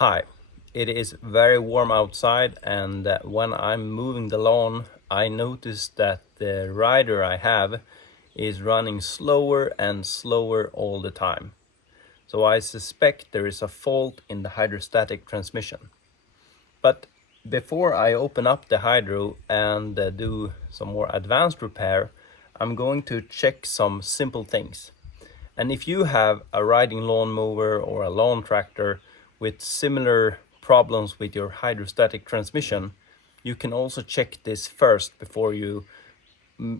Hi, it is very warm outside, and when I'm moving the lawn, I notice that the rider I have is running slower and slower all the time. So I suspect there is a fault in the hydrostatic transmission. But before I open up the hydro and do some more advanced repair, I'm going to check some simple things. And if you have a riding lawnmower or a lawn tractor with similar problems with your hydrostatic transmission, you can also check this first before you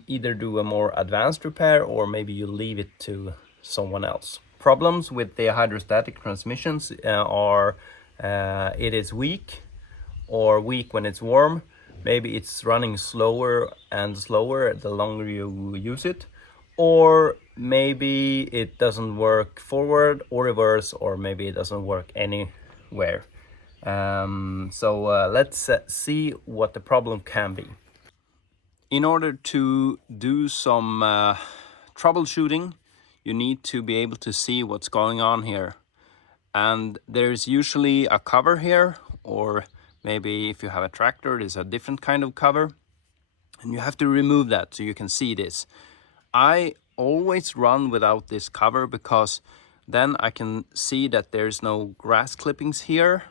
either do a more advanced repair or maybe you leave it to someone else. Problems with the hydrostatic transmissions are it is weak or weak when it's warm. Maybe it's running slower and slower the longer you use it, or maybe it doesn't work forward or reverse, or maybe it doesn't work anywhere. So let's see what the problem can be. In order to do some troubleshooting, you need to be able to see what's going on here. And there's usually a cover here, or maybe if you have a tractor, there's a different kind of cover. And you have to remove that so you can see this. I always run without this cover because then I can see that there's no grass clippings here.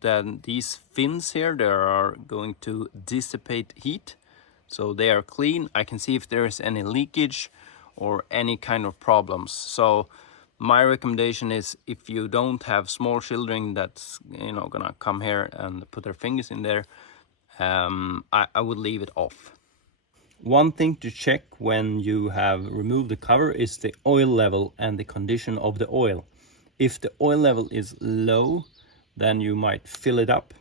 Then these fins here, they are going to dissipate heat. So they are clean. I can see if there is any leakage or any kind of problems. So my recommendation is, if you don't have small children that's gonna come here and put their fingers in there, I would leave it off. One thing to check when you have removed the cover is the oil level and the condition of the oil. If the oil level is low, then you might fill it up.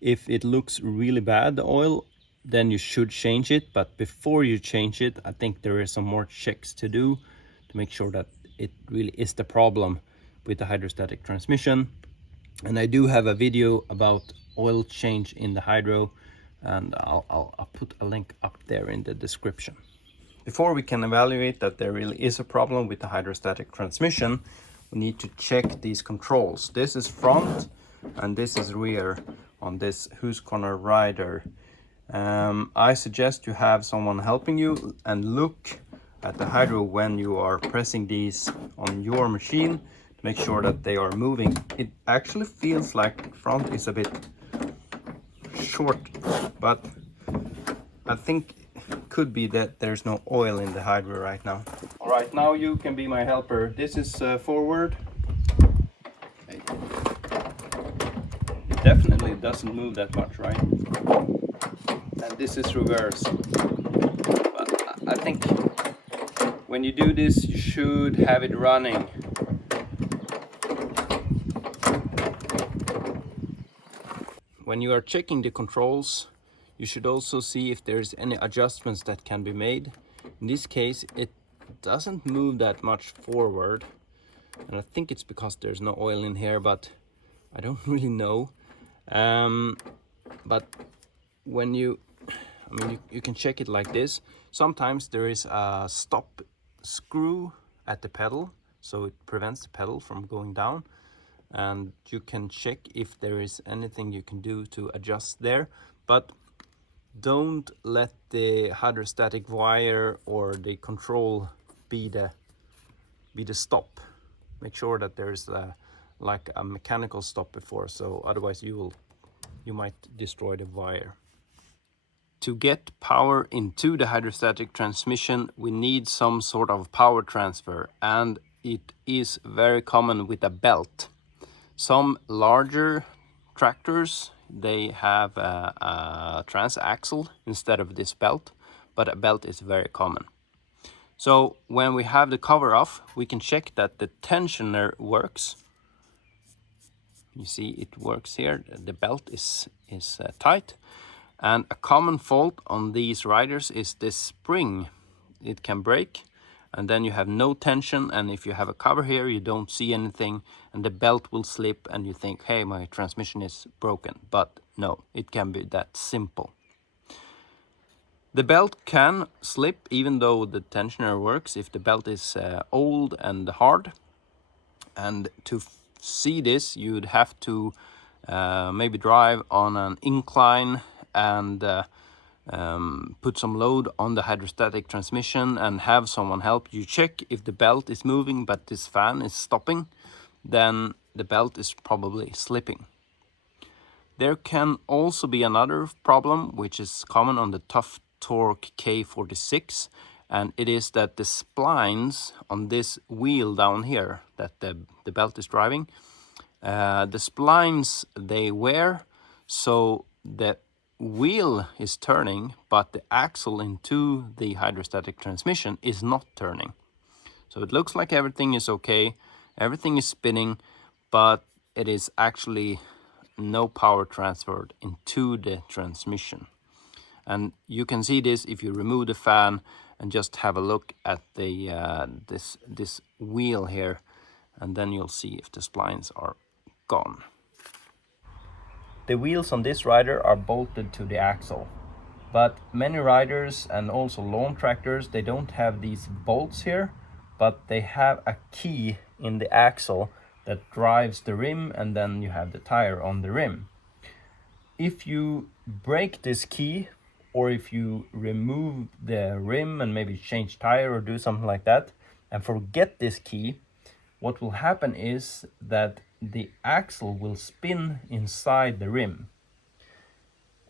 If it looks really bad, the oil, then you should change it. But before you change it, I think there is some more checks to do to make sure that it really is the problem with the hydrostatic transmission. And I do have a video about oil change in the hydro, and I'll put a link up there in the description. Before we can evaluate that there really is a problem with the hydrostatic transmission, we need to check these controls. This is front and this is rear on this Husqvarna rider. I suggest you have someone helping you and look at the hydro when you are pressing these on your machine to make sure that they are moving. It actually feels like the front is a bit short, but I think it could be that there's no oil in the hydro right now. All right, now you can be my helper. This is forward. It definitely doesn't move that much, right? And this is reverse. But I think when you do this, you should have it running. When you are checking the controls, you should also see if there's any adjustments that can be made. In this case, it doesn't move that much forward. And I think it's because there's no oil in here, but I don't really know. But when you can check it like this. Sometimes there is a stop screw at the pedal, so it prevents the pedal from going down. And you can check if there is anything you can do to adjust there, but don't let the hydrostatic wire or the control be the stop. Make sure that there's like a mechanical stop before, so otherwise you might destroy the wire. To get power into the hydrostatic transmission, we need some sort of power transfer, and it is very common with a belt. Some larger tractors, they have a transaxle instead of this belt, but a belt is very common. So when we have the cover off, we can check that the tensioner works. You see it works here, the belt is tight. And a common fault on these riders is this spring. It can break, and then you have no tension, and if you have a cover here, you don't see anything, and the belt will slip, and you think, hey, my transmission is broken. But no, it can be that simple. The belt can slip even though the tensioner works if the belt is old and hard. And to see this, you'd have to maybe drive on an incline and put some load on the hydrostatic transmission and have someone help you check if the belt is moving but this fan is stopping, then the belt is probably slipping. There can also be another problem which is common on the Tough Torque K46, and it is that the splines on this wheel down here that the belt is driving, the splines, they wear, so the wheel is turning but the axle into the hydrostatic transmission is not turning. So it looks like everything is okay, everything is spinning, but it is actually no power transferred into the transmission. And you can see this if you remove the fan and just have a look at the this wheel here, and then you'll see if the splines are gone. The wheels on this rider are bolted to the axle, but many riders and also lawn tractors, they don't have these bolts here, but they have a key in the axle that drives the rim, and then you have the tire on the rim. If you break this key, or if you remove the rim and maybe change tire or do something like that and forget this key, what will happen is that the axle will spin inside the rim.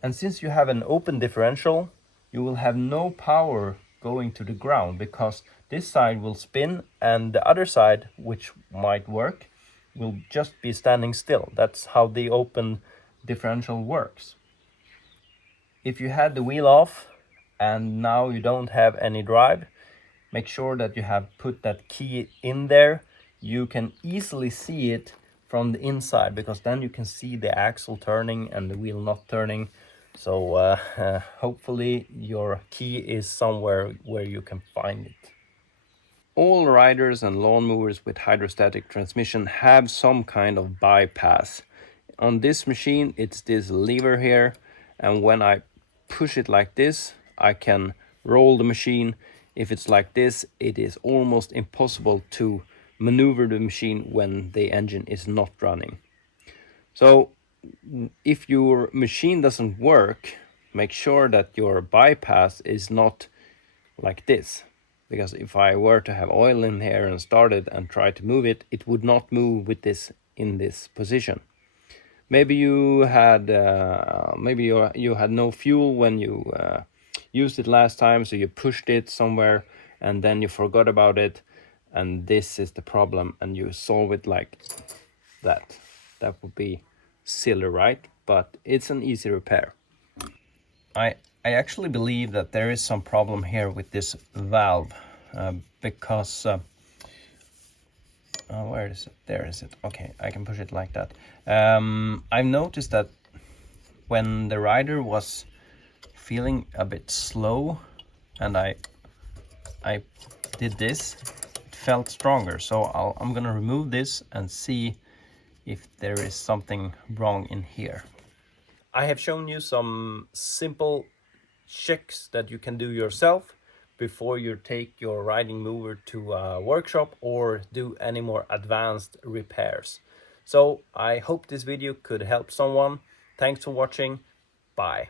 And since you have an open differential, you will have no power going to the ground, because this side will spin and the other side, which might work, will just be standing still. That's how the open differential works. If you had the wheel off and now you don't have any drive, make sure that you have put that key in there. You can easily see it from the inside, because then you can see the axle turning and the wheel not turning. So hopefully your key is somewhere where you can find it. All riders and lawnmowers with hydrostatic transmission have some kind of bypass. On this machine, it's this lever here, and when I push it like this, I can roll the machine. If it's like this, it is almost impossible to maneuver the machine when the engine is not running. So if your machine doesn't work, make sure that your bypass is not like this. Because if I were to have oil in here and start it and try to move it, it would not move with this in this position. Maybe you had you had no fuel when you used it last time, so you pushed it somewhere and then you forgot about it, and this is the problem, and you solve it like that. That would be silly, right? But it's an easy repair. I actually believe that there is some problem here with this valve, because where is it? There is it. Okay, I can push it like that. I've noticed that when the rider was feeling a bit slow and I did this, it felt stronger. So I'm gonna remove this and see if there is something wrong in here. I have shown you some simple checks that you can do yourself before you take your riding mower to a workshop or do any more advanced repairs. So I hope this video could help someone. Thanks for watching. Bye.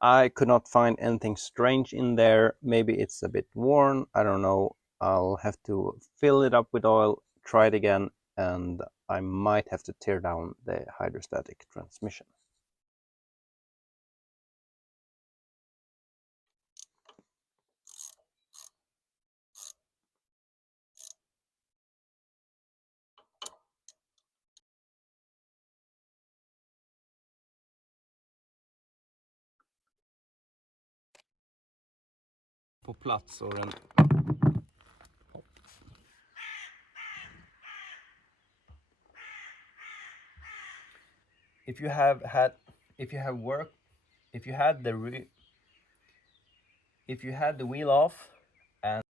I could not find anything strange in there. Maybe it's a bit worn, I don't know. I'll have to fill it up with oil, try it again, and I might have to tear down the hydrostatic transmission. På plats och den... If you have had, if you have worked, if you had the wheel off and